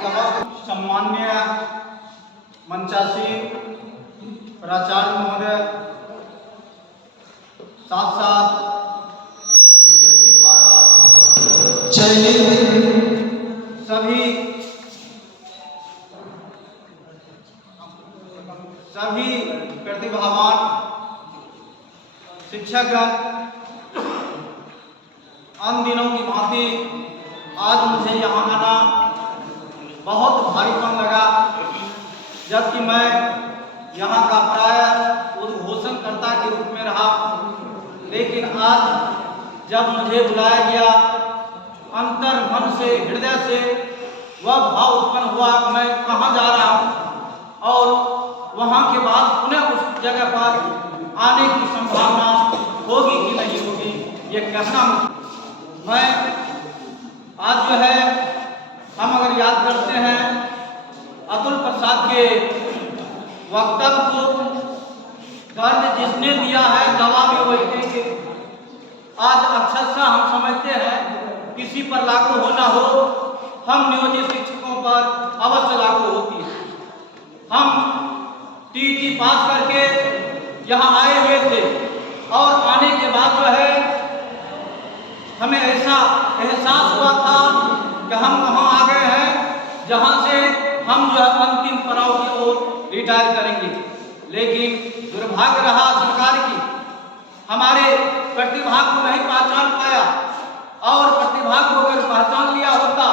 सम्माननीय मंचासीन प्राचार्य महोदय, साथ साथ बीपीएससी द्वारा सभी प्रतिभावान शिक्षकगण, अन्य दिनों की भांति आज मुझे यहाँ आना बहुत भारीपन लगा, जबकि मैं यहाँ का प्राय उद्घोषणकर्ता के रूप में रहा। लेकिन आज जब मुझे बुलाया गया, अंतर मन से, हृदय से वह भाव उत्पन्न हुआ कि मैं कहाँ जा रहा हूँ और वहाँ के बाद पुनः उस जगह पर आने की संभावना होगी कि नहीं होगी, ये कहना। मैं आज जो है, हम अगर याद करते हैं अतुल प्रसाद के वक्तव्य को, दर्द जिसने दिया है दवा भी वही देंगे। आज अक्षरशः हम समझते हैं किसी पर लागू होना हो, हम नियोजित शिक्षकों पर अवश्य लागू होती है। हम टीटी पास करके यहाँ आए हुए थे और आने के बाद जो है हमें ऐसा एहसास हुआ था कि हम वहाँ आ गए हैं जहाँ से हम जो है अंतिम पड़ाव की ओर रिटायर करेंगे। लेकिन दुर्भाग्य रहा सरकार की, हमारे प्रतिभा को नहीं पहचान पाया, और प्रतिभा को अगर पहचान लिया होता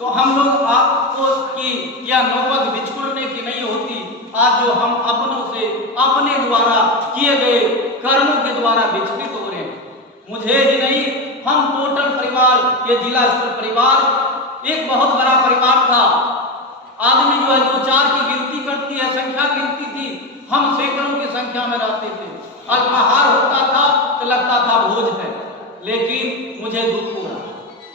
तो हम लोग आपको की या नौबत बिछुड़ने की नहीं होती। आज जो हम अपनों से, अपने द्वारा किए गए कर्मों के द्वारा विचलित हो रहे हैं। मुझे ही नहीं, हम टोटल परिवार, ये जिला स्तर परिवार एक बहुत बड़ा परिवार था। आदमी जो है 2-4 की गिनती करती है, संख्या गिनती थी, हम सैकड़ों की संख्या में रहते थे। अल्पाहार होता था तो लगता था भोज है। लेकिन मुझे दुख हो रहा,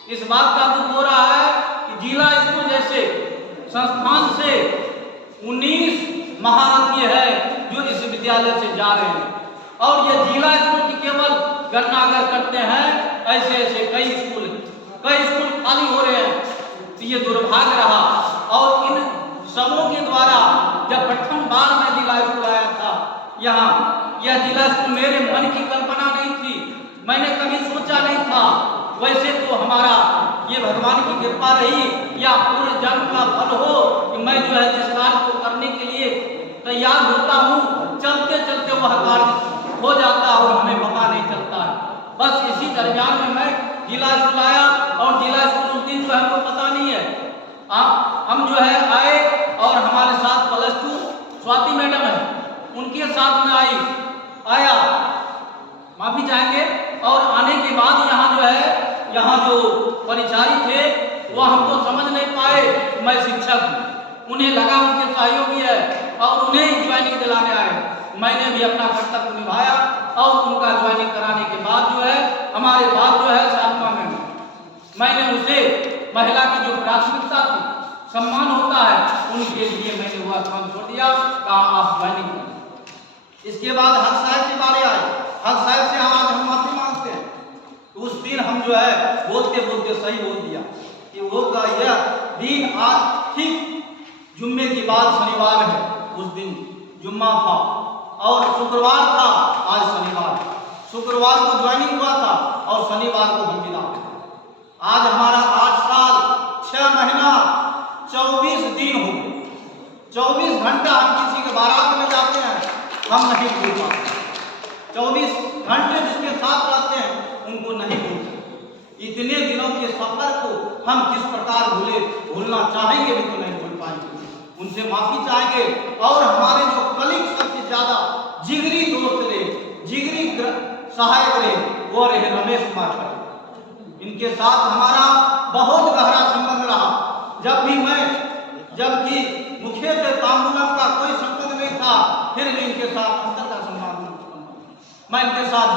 इस बात का दुख हो रहा है कि जिला स्कूल जैसे संस्थान से 19 महारथी है जो इस विद्यालय से जा रहे हैं, और ये जिला स्कूल की केवल गणना अगर करते हैं, ऐसे ऐसे कई स्कूल खाली हो रहे हैं। तो ये दुर्भाग्य रहा। और इन सबों के द्वारा जब प्रथम बार मैं जिला स्कूल आया था यहाँ, यह जिला स्कूल मेरे मन की कल्पना नहीं थी, मैंने कभी सोचा नहीं था। वैसे तो हमारा ये भगवान की कृपा रही या पूर्ण जन्म का फल हो कि मैं जो है जिस कार्य को करने के लिए तैयार होता हूँ, चलते चलते वह कार्य हो जाता है और हमें पता नहीं चलता है। बस इसी दरमियान में मैं जिला स्कूल आया, और जिला स्कूल उस दिन जो हमको पता नहीं है। हम जो है आए और हमारे साथ +2 स्वाति मैडम है, उनके साथ में आया, माफी चाहेंगे। और आने के बाद यहाँ जो है, यहाँ जो परिचारी थे वो हमको समझ नहीं पाए मैं शिक्षक हूँ। उन्हें लगा उनके सहयोगी है और उन्हें ज्वाइनिंग दिलाने आए। मैंने भी अपना कर्तव्य निभाया और उनका ज्वाइनिंग कराने के बाद जो है, हमारे बाद जो है 7वां में मैंने उसे महिला की जो प्राथमिकता थी, सम्मान होता है, उनके लिए मैंने वह काम छोड़ दिया, कहा आप ज्वाइनिंग करें। इसके बाद हक साहब की बारी आई। हक साहब से आज हम माफी मांगते हैं। तो उस दिन हम जो है बोलते बोलते सही बोल दिया कि वो का यह दिन आज ठीक जुम्मे की बाद शनिवार है। उस दिन जुम्मा था और शुक्रवार था, आज शनिवार। शुक्रवार को ज्वाइनिंग हुआ था और शनिवार को हम विदा। आज हमारा 8 साल 6 महीना 24 दिन हो गए। 24 घंटा हम किसी के बारात में जाते हैं, हम नहीं भूल पाते। 24 घंटे जिसके साथ रहते हैं उनको नहीं भूलते। इतने दिनों के सफर को हम किस प्रकार भूलना चाहेंगे भी तो नहीं भूल पाएंगे। उनसे माफी चाहेंगे। और हमारे जो कलीग सबसे ज्यादा जिगरी दोस्त रहे, जिगरी सहायक रहे, वो रहे रमेश कुमार पटेल। इनके साथ हमारा बहुत गहरा संबंध रहा। जबकि मुख्यतः तांबूलम का कोई संबंध नहीं था, फिर भी इनके साथ अंतर का संबंध, मैं इनके साथ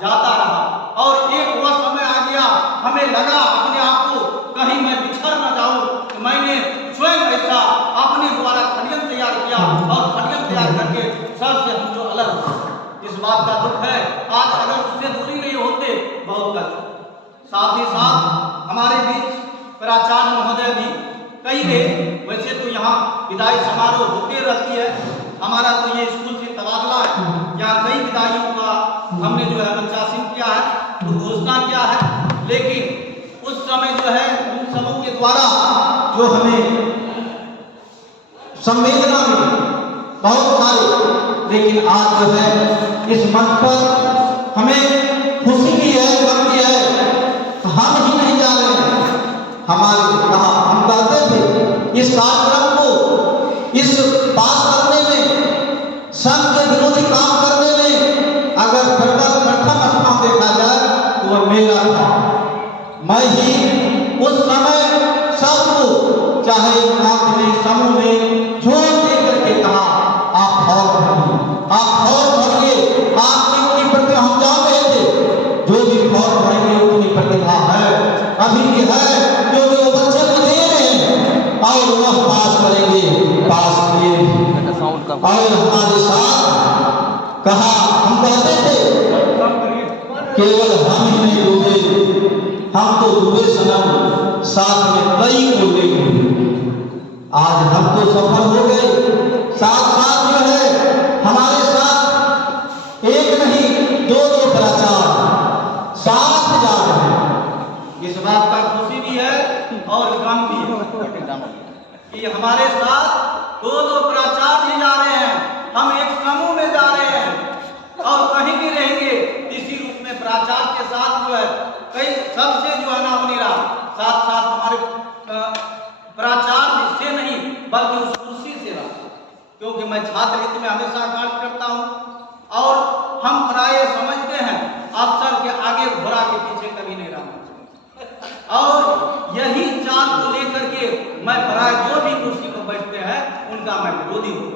जाता रहा। और एक वह समय आ गया, हमें लगा अपने आप को कहीं मैं बिछड़ न जाऊं, तो मैंने स्वयं ऐसा अपने द्वारा खड़ियन तैयार किया और खड़ियन तैयार करके सर से हम जो अलग हुए। इस बात का दुख है। आज अगर उससे दूरी नहीं होते बहुत कष्ट। साथ ही साथ हमारे बीच प्राचार्य महोदय भी यहाँ विदाई समारोह होते रहती है। हमारा तो ये स्कूल से तबादला है, यहाँ कई विदाइयों का हमने जो है मंचासीन किया है, घोषणा किया है, लेकिन उस समय जो है उन सबों के द्वारा जो हमें संवेदना मिली बहुत सारे, लेकिन आज जो है इस मंच पर हमें खुशी भी है, गम भी है। हम ही नहीं जा रहे हैं, हमारे कहा हम कहते थे इस कार्यक्रम को इस बात करने में, संघ के विरोधी काम करने में अगर प्रथम स्थान देखा जाए तो वह मेरा था। मैं ही उस समय सबको चाहे एकांत में, समूह में जोर दे करके कहा आप और भरिए, आपकी प्रति हम जान रहे थे जो भी फौज भरेंगे उतनी प्रतिभा है, अभी भी है, क्योंकि वो बच्चे को दे रहे हैं और वह पास करेंगे, पास किए। और हमारे साथ कहा हम कहते थे केवल हम ही नहीं डूबे, हम तो डूबे सनम, साथ में कई को ले गए। आज हम तो सफल हो गए, साथ साथ जो है हमारे साथ एक नहीं दो प्राचार साथ जा रहे हैं। इस बात का खुशी भी है और गम भी है कि हमारे साथ दो प्राचार्य जा रहे हैं, हम एक समूह में जा रहे हैं और कहीं भी रहेंगे इसी रूप में प्राचार्य के साथ जो है कई सबसे जो है नाम नहीं रहा, साथ साथ हमारे प्राचार्य से नहीं बल्कि उस कुर्सी से रहा, क्योंकि मैं छात्र हित में हमेशा कार्य करता हूँ और हम प्राय समझते हैं अफसर के आगे घोड़ा के पीछे कभी नहीं रहा, और यही चाल को लेकर के मैं प्राय जो भी कुर्सी पर बैठते हैं उनका मैं विरोधी हूँ,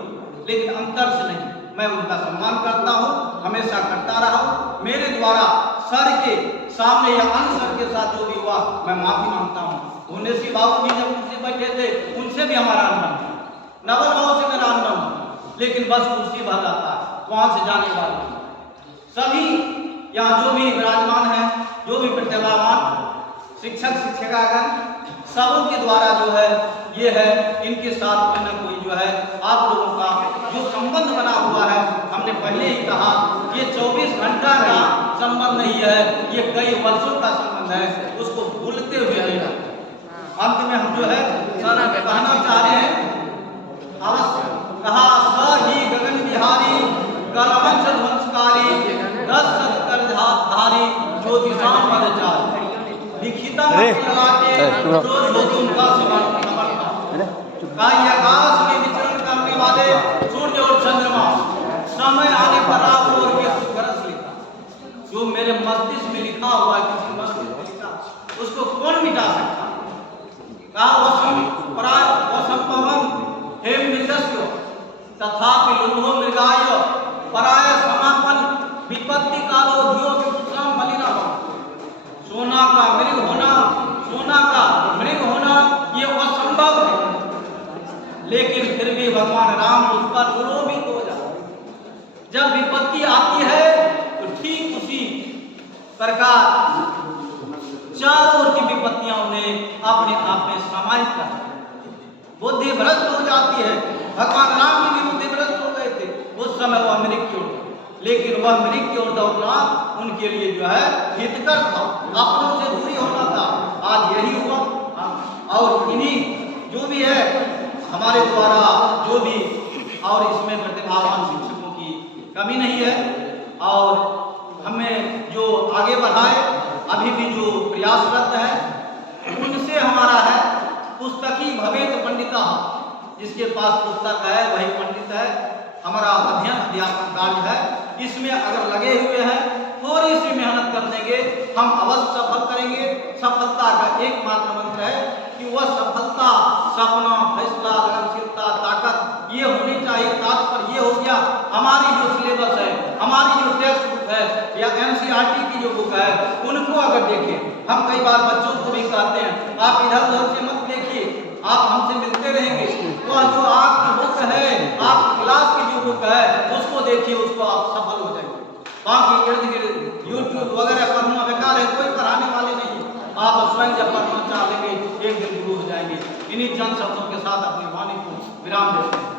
लेकिन अंतर से नहीं, मैं उनका सम्मान करता हूँ, हमेशा करता रहा हूँ। मेरे द्वारा सर के सामने या अन्य सर के साथ जो भी हुआ मैं माफी मांगता हूँ। भुवनेश्वरी बाबू भी जब कुर्सी बैठे थे उनसे भी हमारा अनुभव, नवल बाबू से मेरा अनुभव, लेकिन बस कुर्सी भर जाता है, वहां से जाने वाले सभी यहाँ जो भी विराजमान है, जो भी प्रतिभावान शिक्षक शिक्षिकागण सबों के द्वारा जो है ये है, इनके साथ कोई न कोई जो है आप लोगों का जो संबंध बना हुआ है, हमने पहले ही कहा ये 24 घंटा का संबंध नहीं है, ये कई वर्षों का संबंध है, उसको भूलते हुए नहीं। अंत में हम जो है कहना चाह रहे हैं, अवश्य कहा स ही गगन बिहारी कलवंश ध्वंसकारी 10 शत कर धारी ज्योतिषाम पदचारी लिखिता ललाटे रोज उनका समर्पण काय आकाश में विचरण करने वाले सूर्य और चंद्रमा समय आने पर आप और के सुखरस लिखा, जो मेरे मस्तिष्क में लिखा हुआ है किसी मस्तिष्क में लिखा उसको कौन मिटा सकता। कहा वसंपवम हेम मृगस्य तथापि लुब्धो मृगाय पराय समापन विपत्ति कालो धियो विपुत्रम बलिना। सोना का मृग होना, सोना का मृग होना ये असंभव है, लेकिन फिर भी भगवान राम उस पर विलोपित हो जाते। जब विपत्ति आती है तो ठीक उसी प्रकार चारों ओर की विपत्तियां उन्हें अपने आप में समाहित कर बुद्धि भ्रष्ट हो जाती है। भगवान राम की भी बुद्धि भ्रष्ट हो गए थे, उस समय वह मृग की ओर, लेकिन वह मृग की ओर दौड़ना उनके लिए जो है हितकर था, अपनों से दूरी होना था। आज यही हुआ, और इन्हीं जो भी है हमारे द्वारा जो भी, और इसमें प्रतिभावान शिक्षकों की कमी नहीं है, और हमें जो आगे बढ़ाए अभी भी जो प्रयासरत है उनसे हमारा है पुस्तकी भवेत पंडिता, जिसके पास पुस्तक है वही पंडित है। हमारा अध्ययन अध्यापन कार्य है, इसमें अगर लगे हुए हैं थोड़ी सी मेहनत कर देंगे हम अवश्य सफल करेंगे। सफलता का एकमात्र मंत्र है कि वह सफलता सपना फैसला लगनशीलता ताकत ये होनी चाहिए। तात्पर्य ये हो गया हमारी जो सिलेबस है, हमारी जो टेक्स्ट बुक है या एनसीईआरटी की जो बुक है उनको अगर देखें, हम कई बार बच्चों को भी कहते हैं आप इधर उधर से मत देखिए, आप हमसे मिलते रहेंगे, वह जो आपकी बुक है आपकी क्लास की जो बुक है उसको देखिए, उसको आप सफल हो जाएंगे। बाकी इर्द गिर्द यूट्यूब वगैरह पढ़ना बेकार है, कोई पढ़ाने वाले नहीं। आप स्वयं जब पढ़ना चाहेंगे एक दिन गुरु हो जाएंगे। इन्हीं चंद शब्दों के साथ अपनी वाणी को विराम देते हैं।